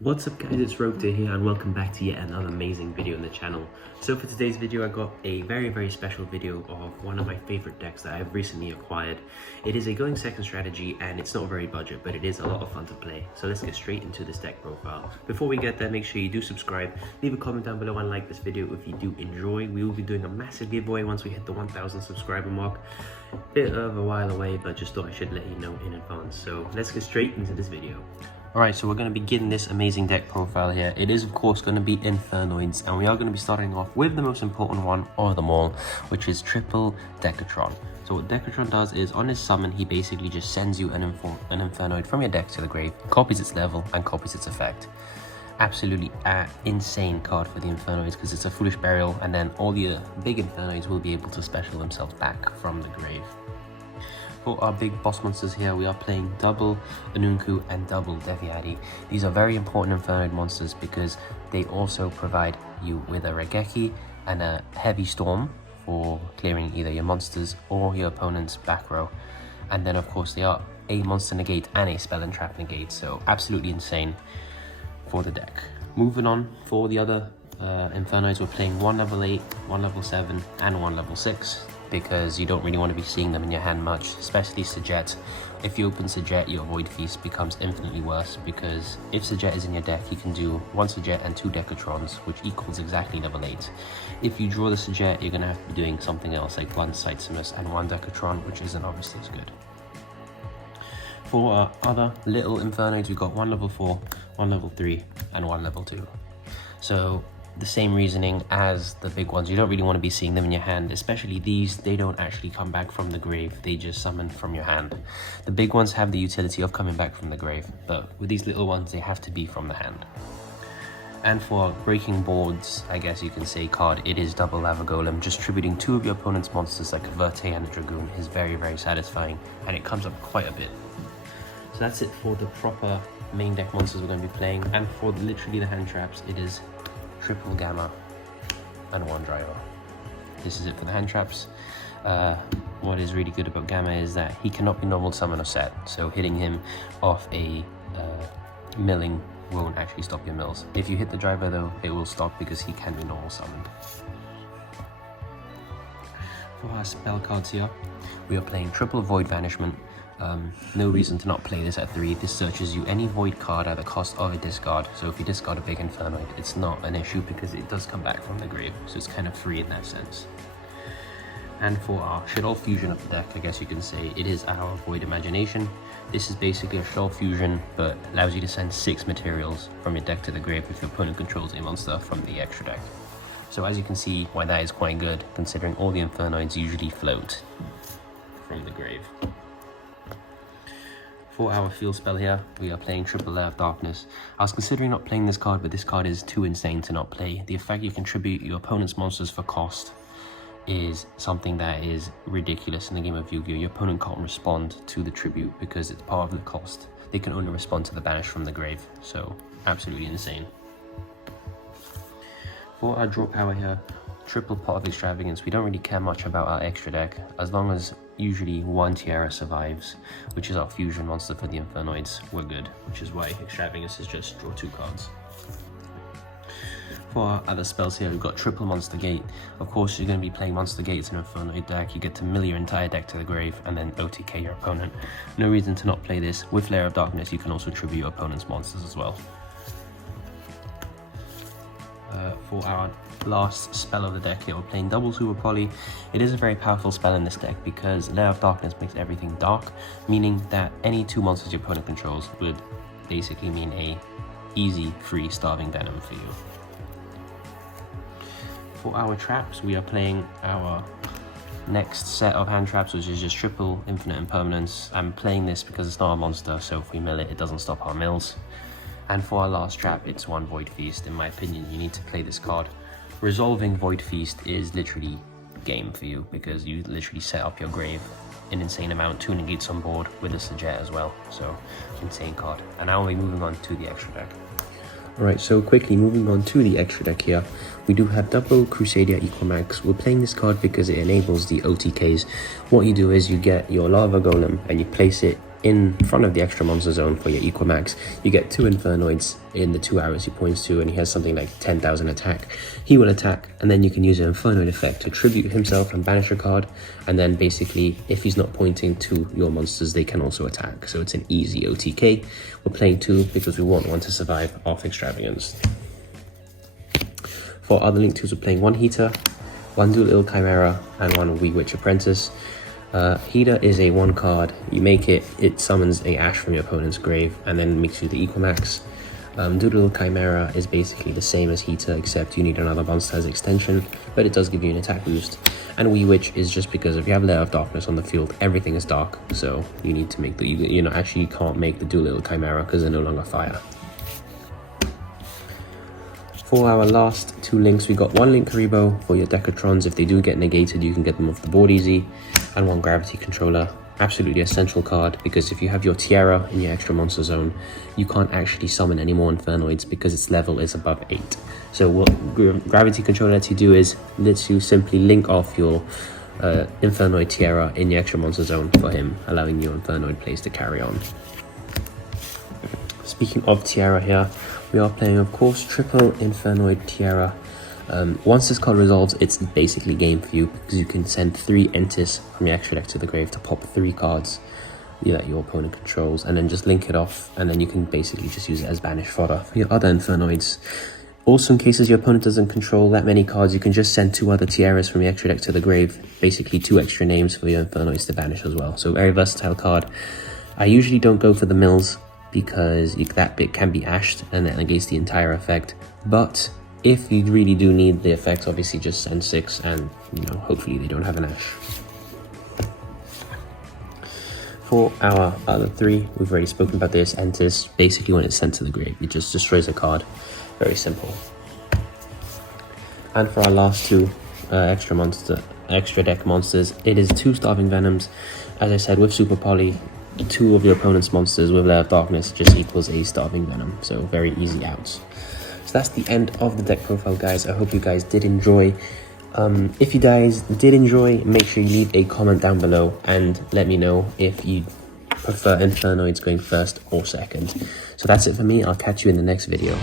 What's up guys, it's YuGiOh here and welcome back to yet another amazing video on the channel. So for today's video I got a very special video of one of my favorite decks that I've recently acquired. It is a going second strategy and it's not very budget, but it is a lot of fun to play. So let's get straight into this deck profile. Before we get there, make sure you do subscribe, leave a comment down below and like this video if you do enjoy. We will be doing a massive giveaway once we hit the 1000 subscriber mark. Bit of a while away, but just thought I should let you know in advance. So let's get straight into this video. Alright, so we're going to begin this amazing deck profile here. It is of course going to be INFERNOIDs, and we are going to be starting off with the most important one of them all, which is triple Decatron. So what Decatron does is on his summon, he basically just sends you an INFERNOID from your deck to the grave, copies its level and copies its effect. Absolutely insane card for the INFERNOIDs because it's a foolish burial, and then all the big INFERNOIDs will be able to special themselves back from the grave. For our big boss monsters here, we are playing double Anunku and double Deviati. These are very important Infernoid monsters because they also provide you with a Regeki and a Heavy Storm for clearing either your monsters or your opponent's back row. And then of course they are a monster negate and a spell and trap negate, so absolutely insane for the deck. Moving on, for the other Infernoids, we're playing one level 8, one level 7 and one level 6. Because you don't really want to be seeing them in your hand much, especially Sajet. If you open Sajet, your Void Feast becomes infinitely worse, because if Sajet is in your deck, you can do one Sajet and two Decatrons, which equals exactly level 8. If you draw the Sajet, you're going to have to be doing something else, like one Sightsimus and one Decatron, which isn't obviously as good. For our other little Infernoids, we've got one level 4, one level 3, and one level 2. So the same reasoning as the big ones. You don't really want to be seeing them in your hand, especially these. They don't actually come back from the grave, they just summon from your hand. The big ones have the utility of coming back from the grave, but with these little ones they have to be from the hand. And for breaking boards, I guess you can say, card, it is double Lava Golem. Just tributing two of your opponent's monsters like a Verte and a Dragoon is very satisfying, and it comes up quite a bit. So that's it for the proper main deck monsters we're going to be playing. And for literally the hand traps, it is triple Gamma and one driver. This is it for the hand traps. What is really good about Gamma is that he cannot be normal summon or set, so hitting him off a milling won't actually stop your mills. If you hit the driver though, it will stop because he can be normal summoned. For our spell cards here, we are playing triple Void Banishment. No reason to not play this at 3. This searches you any void card at the cost of a discard, so if you discard a big Infernoid, it's not an issue because it does come back from the grave, so it's kind of free in that sense. And for our Shadow Fusion of the deck, I guess you can say, it is our Void Imagination. This is basically a Shadow Fusion, but allows you to send 6 materials from your deck to the grave if your opponent controls a monster from the extra deck. So as you can see, why that is quite good, considering all the Infernoids usually float from the grave. For our field spell here, we are playing triple Lair of Darkness. I was considering not playing this card, but this card is too insane to not play. The effect you can tribute your opponent's monsters for cost is something that is ridiculous in the game of Yu-Gi-Oh! Your opponent can't respond to the tribute because it's part of the cost. They can only respond to the banish from the grave, so absolutely insane. For our draw power here, triple Pot of Extravagance. We don't really care much about our extra deck, as long as usually one Tiara survives, which is our fusion monster for the Infernoids. We're good, which is why Extravagance is just draw 2 cards. For our other spells here, we've got triple Monster Gate. Of course, you're going to be playing Monster Gates in an Infernoid deck. You get to mill your entire deck to the grave and then OTK your opponent. No reason to not play this. With Lair of Darkness, you can also tribute your opponent's monsters as well. For our last spell of the deck here, we're playing double Super Poly. It is a very powerful spell in this deck because Lair of Darkness makes everything dark, meaning that any 2 monsters your opponent controls would basically mean a easy, free Starving Venom for you. For our traps, we are playing our next set of hand traps, which is just triple Infinite Impermanence. I'm playing this because it's not a monster, so if we mill it, it doesn't stop our mills. And for our last trap, it's one Void Feast. In my opinion, you need to play this card. Resolving Void Feast is literally game for you because you literally set up your grave an insane amount, 2 negates on board with a Sajet as well. So, insane card. And now we'll be moving on to the extra deck. Alright, so quickly moving on to the extra deck here, we do have double Crusadia Equamax. We're playing this card because it enables the OTKs. What you do is you get your Lava Golem and you place it in front of the extra monster zone for your Equamax, you get 2 Infernoids in the 2 arrows he points to, and he has something like 10,000 attack. He will attack, and then you can use an Infernoid effect to tribute himself and banish a card, and then basically, if he's not pointing to your monsters, they can also attack. So it's an easy OTK. We're playing 2 because we want one to survive off Extravagance. For other Link 2s, we're playing 1 Heater, 1 Doolittle Chimera, and 1 Witch Apprentice. Heater is a 1 card. You make it, it summons a Ash from your opponent's grave and then makes you the Equamax. Doolittle Chimera is basically the same as Heater, except you need another monster as extension, but it does give you an attack boost. And Witch is just because if you have Lair of Darkness on the field, everything is dark, so you need to make the, actually you can't make the Doolittle Chimera because they're no longer fire. For our last 2 links, we got 1 Link Karibo for your Decatrons. If they do get negated, you can get them off the board easy. And 1 Gravity Controller, absolutely essential card, because if you have your Tiara in your extra monster zone, you can't actually summon any more Infernoids because its level is above 8. So what Gravity Controller lets you do is lets you simply link off your Infernoid Tiara in your extra monster zone for him, allowing your Infernoid plays to carry on. Speaking of Tiara here, we are playing, of course, triple Infernoid Tiara. Once this card resolves, it's basically game for you because you can send 3 Entis from your extra deck to the grave to pop 3 cards that your opponent controls, and then just link it off, and then you can basically just use it as banish fodder for your other Infernoids. Also, in cases your opponent doesn't control that many cards, you can just send 2 other Tiaras from your extra deck to the grave, basically 2 extra names for your Infernoids to banish as well. So very versatile card. I usually don't go for the mills because that bit can be ashed and that negates the entire effect, but if you really do need the effect, obviously just send 6 and, hopefully they don't have an Ash. For our other 3, we've already spoken about this. Entis, basically when it's sent to the grave, it just destroys a card. Very simple. And for our last 2 extra deck monsters, it is 2 Starving Venoms. As I said, with Super Poly, 2 of your opponent's monsters with Lair of Darkness just equals a Starving Venom, so very easy outs. So that's the end of the deck profile, guys. I hope you guys did enjoy. If you guys did enjoy, make sure you leave a comment down below and let me know if you prefer Infernoids going first or second. So that's it for me. I'll catch you in the next video.